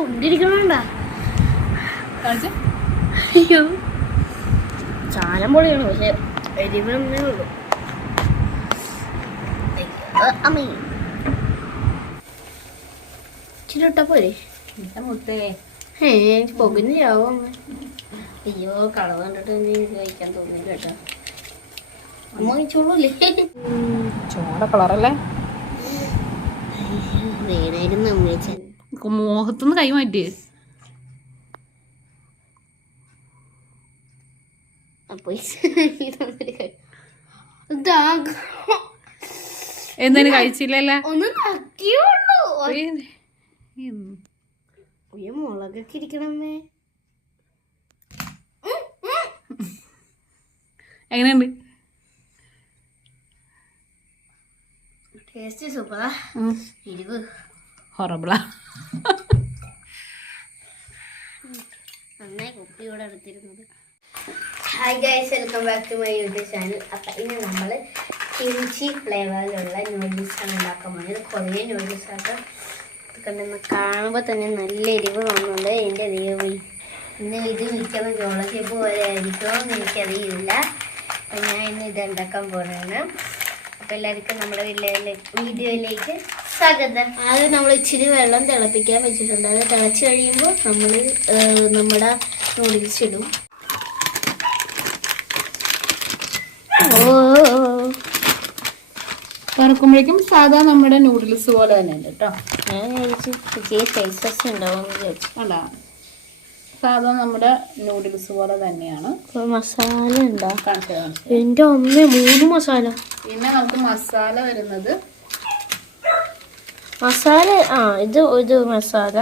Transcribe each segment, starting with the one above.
കൊണ്ടിരിക്കണണ്ട അയ്യോ. ചാരം പൊളിയാണ് പക്ഷെ എരിവേ ഉള്ളൂ. അമ്മേ. പോരെ? അമ്മ? അയ്യോ കണ്ടിട്ട് കഴിക്കാൻ തോന്നില്ല കേട്ടോ. അമ്മ കഴിച്ചോളൂല്ലേ? ചോട കളറല്ലേ? വേണായിരുന്നു അമ്മേച്ചൻ. മോഹത്തുനിന്ന് കൈ മാറ്റി എന്തേലും കഴിച്ചില്ലല്ലേ ഒന്ന് മുളകൊക്കെ ഇരിക്കണമേ എങ്ങനെയുണ്ട്? ടേസ്റ്റ് സൂപ്പറാ എരിവ് ഹൊറബിളാ. നന്നായി കുപ്പിയോടെ എടുത്തിരുന്നത്. Hi guys welcome back to my YouTube channel അപ്പം ഇനി നമ്മൾ കിംചി ഫ്ലേവറിലുള്ള നൂഡിൽസ് ആണ് ഉണ്ടാക്കാൻ പോകുന്നത്. കുറേ നൂഡിൽസ് ആക്കാം ഇത് കണ്ടെന്ന് കാണുമ്പോൾ തന്നെ നല്ല എരിവ് തോന്നുന്നുണ്ട്. എന്റെ ദൈവം ഇന്ന് ഇത് മിക്കുന്ന ജോളഷേപ്പ് പോലെ ആയിരിക്കുമോ എന്ന് എനിക്കറിയില്ല. അപ്പം ഞാൻ ഇന്ന് ഇത് ഉണ്ടാക്കാൻ പോകുന്നതാണ് അപ്പം എല്ലാവർക്കും നമ്മുടെ വീട്ടിലെ വീഡിയോയിലേക്ക് സ്വാഗതം. ആദ്യം നമ്മൾ ഇച്ചിരി വെള്ളം തിളപ്പിക്കാൻ വെച്ചിട്ടുണ്ട്. അത് തിളച്ച് കഴിയുമ്പോൾ നമ്മൾ നമ്മുടെ നൂഡിൽസ് ഇടും. ഓ. വറക്കുമ്പോഴേക്കും സാധാ നമ്മുടെ നൂഡിൽസ് പോലെ തന്നെ ഉണ്ട് കേട്ടോ. ഞാൻ വിചാരിച്ചു പുതിയ സൈസസ് ഉണ്ടാവുമെന്ന് വിചാരിച്ചു. അല്ല സാധാ നമ്മുടെ നൂഡിൽസ് പോലെ തന്നെയാണ്. മസാല ഉണ്ടോ കാണിച്ചു കാണിച്ചു എന്റെ അമ്മ മൂന്ന് മസാല. പിന്നെ നമുക്ക് മസാല വരുന്നത് മസാല ആ ഇത് ഒരു മസാല.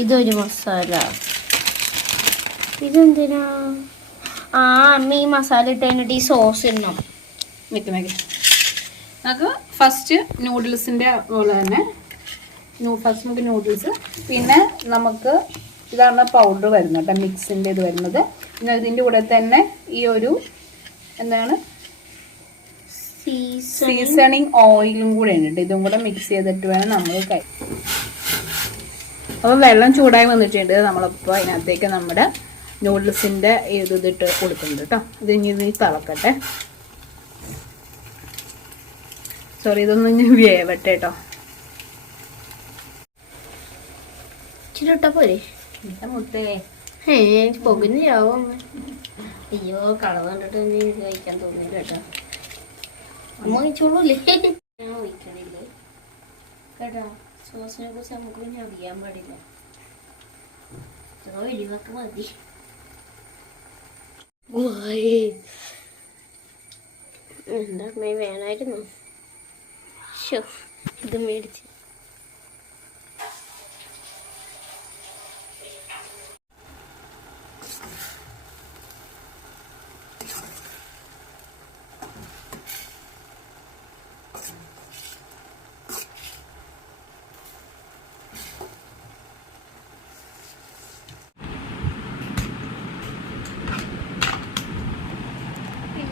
ഇതൊരു മസാല. ഇതെന്തിനാ? ആ അമ്മ ഈ മസാല ഇട്ട് കഴിഞ്ഞിട്ട് ഈ സോസ് ഇടണം. നമുക്ക് ഫസ്റ്റ് നൂഡിൽസിന്റെ പോലെ തന്നെ ഫസ്റ്റ് നമുക്ക് നൂഡിൽസ് പിന്നെ നമുക്ക് ഇതാണ് പൗഡർ വരുന്നത് കേട്ടോ മിക്സിന്റെ ഇത് വരുന്നത്. പിന്നെ ഇതിന്റെ കൂടെ തന്നെ ഈ ഒരു എന്താണ് സീസണിങ് ഓയിലും കൂടെ ഉണ്ട് ഇതും കൂടെ മിക്സ് ചെയ്തിട്ട് വേണം നമ്മൾ കൈ അപ്പോൾ വെള്ളം ചൂടായി വന്നിട്ടുണ്ട്. നമ്മളിപ്പോൾ അതിനകത്തേക്ക് നമ്മുടെ നൂഡിൽസിന്റെ ഇത് ഇതിട്ട് കൊടുക്കുന്നുണ്ട് കേട്ടോ. ഇത് ഇനി തിളക്കട്ടെ. സോറി ഇതൊന്നും ഇനി വേവട്ടെ കേട്ടോ. ഇച്ചിരി പോരെ? മുത്തേ. ഏ പൊകുന്നയാവും അയ്യോ കളവ് കണ്ടിട്ട് കഴിക്കാൻ തോന്നില്ല കേട്ടോ. അമ്മ കഴിച്ചോളൂല്ലേ? ഞാൻ ഒഴിക്കണില്ലേ കേട്ടോ സോസിനെ കുറിച്ച് നമുക്ക് പിന്നെ അറിയാൻ പാടില്ല. ഇത്ര എരിവൊക്കെ മതി. എന്താ വേണമായിരുന്നു? ഷോ ഇത് മേടിച്ച്.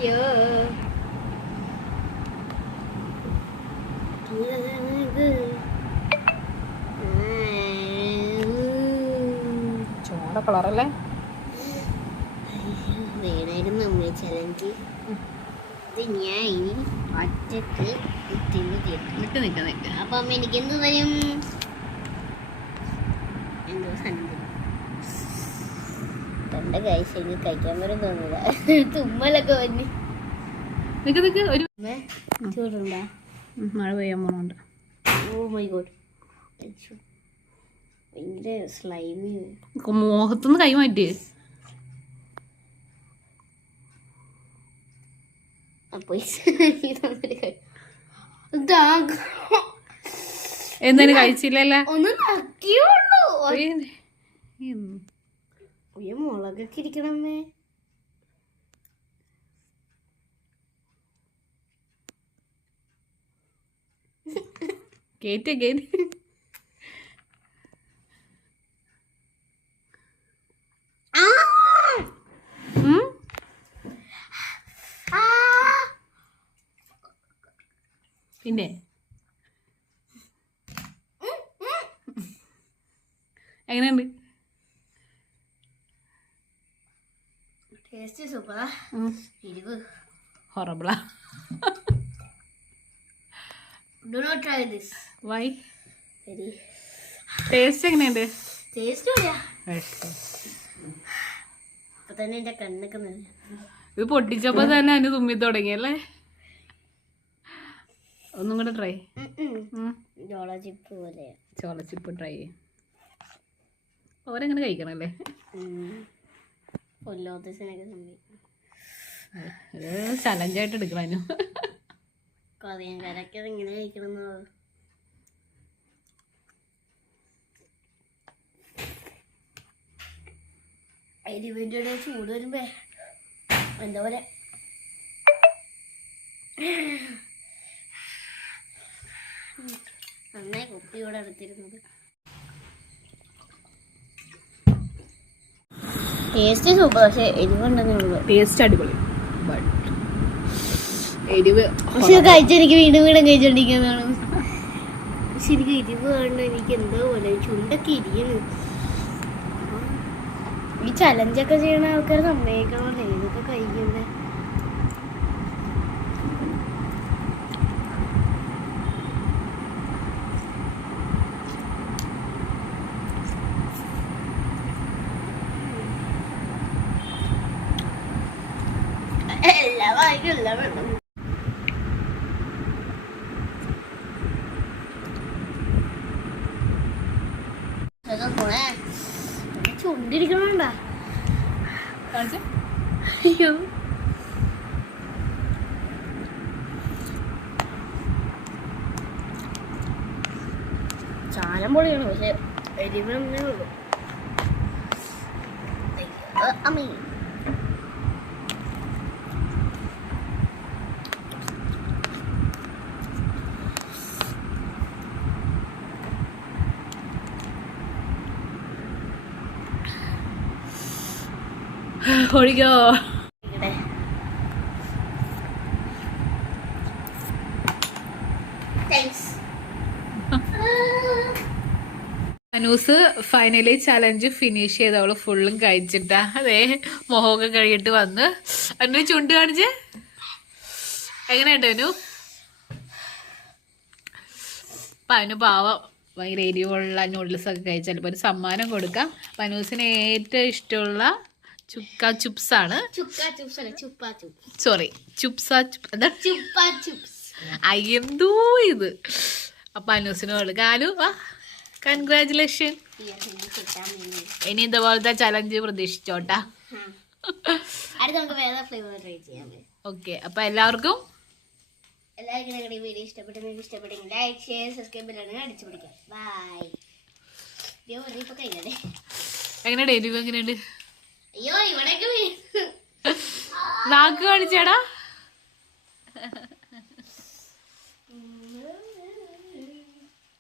അയ്യോ ചോട കളറല്ലേ? വേണമായിരുന്നു നമ്മൾ ചലഞ്ച് ഇത് ഞാൻ ഇനി ഒറ്റയ്ക്ക് വിട്ട് അപ്പൊ അമ്മ എനിക്ക് എന്ത് തരും. എന്തോ കൈസ് ഇനി കഴിക്കാൻ വരും തോന്നില്ല തുമ്മലൊക്കെ വന്നി. ഒരു ചൂടുണ്ടാ? മഴ പെയ്യാൻ പോണുണ്ട് ഓ മൈ ഗോഡ് ഭയങ്കര സ്ലൈമി മോഹത്തുനിന്ന് കൈ മാറ്റി എന്തായാലും കഴിച്ചില്ലല്ലേ? ഒന്ന് ഉം. മുളകൊക്കെ ഇരിക്കണമ്മേ കേറ്റ് കേറ്റ്. പിന്നെ? എങ്ങനെയുണ്ട്? ടേസ്റ്റ് സൂപ്പറാ എരിവ് ഹൊറബിളാ do not try this why very taste എങ്ങനെയുണ്ട്? ടേസ്റ്റ് ഇപ്പൊ തന്നെ എന്റെ കണ്ണൊക്കെ ഇത് പൊട്ടിച്ചപ്പോ തന്നെ അതിന് തുമ്മി തുടങ്ങിയല്ലേ ഒന്നും കൂടെ ട്രൈ ചോളച്ചിപ്പ് ചിപ്പ് പോലെ. ചോളച്ചിപ്പ് ട്രൈ ചെയ്യാം ഓരെങ്ങനെ കഴിക്കണല്ലേ? ചലഞ്ചായിട്ട് എടുക്കണം ഇങ്ങനെ കഴിക്കണമെന്ന് എരിവിന്റെ ചൂട് വരുമ്പേ എന്താ പറയാ? നന്നായി കുപ്പി ഇവിടെ എടുത്തിരുന്നത്. ടേസ്റ്റ് സൂപ്പർ പക്ഷേ എരിവുണ്ടെന്നേ ഉള്ളൂ. ടേസ്റ്റ് അടിപൊളി. ബട്ട് എരിവ് പക്ഷെ കഴിച്ചെനിക്ക് വീണ്ടും വീണ്ടും കഴിച്ചോണ്ടിരിക്കുന്നതാണ് പക്ഷെ എനിക്ക് എരിവ് കാണുന്ന എനിക്ക് എന്തോ പോലെ ചുണ്ടൊക്കെ ഇരിക്കുന്നു. ഈ ചലഞ്ചൊക്കെ ചെയ്യണ ആൾക്കാർ സമ്മതിക്കണമല്ലേ ചുണ്ടിരിക്കണണ്ട അയ്യോ പൊളിയാണ് പക്ഷെ എരിവേ ഉള്ളൂ അമ്മേ. താങ്ക്സ് അനൂസ് ഫൈനലി ചലഞ്ച് ഫിനിഷ് ചെയ്ത് അവൾ ഫുള്ളും കഴിച്ചിട്ടാ. അതെ മുഖമൊക്കെ കഴിയിട്ട് വന്ന്. അനു ചുണ്ട് കാണിച്ചേ? എങ്ങനെയുണ്ട് അനു? അപ്പൊ അനു പാവം. ഭയങ്കര എരിവുള്ള നൂഡിൽസ് ഒക്കെ കഴിച്ചാൽ ഒരു സമ്മാനം കൊടുക്കാം. അനൂസിന് ഏറ്റവും ഇഷ്ടമുള്ള ചുക്ക ചുപ്സ്. ആണ് സോറി ചുപ്സ ചുപ് എന്താ? ഇത്? അപ്പൊ അനൂസിന് കൊടുക്കാം അനു വാ. കൺഗ്രാചുലേഷൻ ഇനി ഇതുപോലത്തെ ചലഞ്ച് പ്രതീക്ഷിച്ചോട്ടാ. ഓക്കെ അപ്പൊ എല്ലാവർക്കും എല്ലാവർക്കും ഞങ്ങളുടെ വീഡിയോ ഇഷ്ടപ്പെട്ടെങ്കിൽ ഇഷ്ടപ്പെട്ടെങ്കിൽ ലൈക്ക് ഷെയർ സബ്സ്ക്രൈബ് ബില്ലാണ് അടിച്ചു പിടിക്കാം ബൈ എരിവ് എങ്ങനെയുണ്ട്? അയ്യോ ഇവിടേക്ക് നാക്ക് കാണിച്ചേടാ.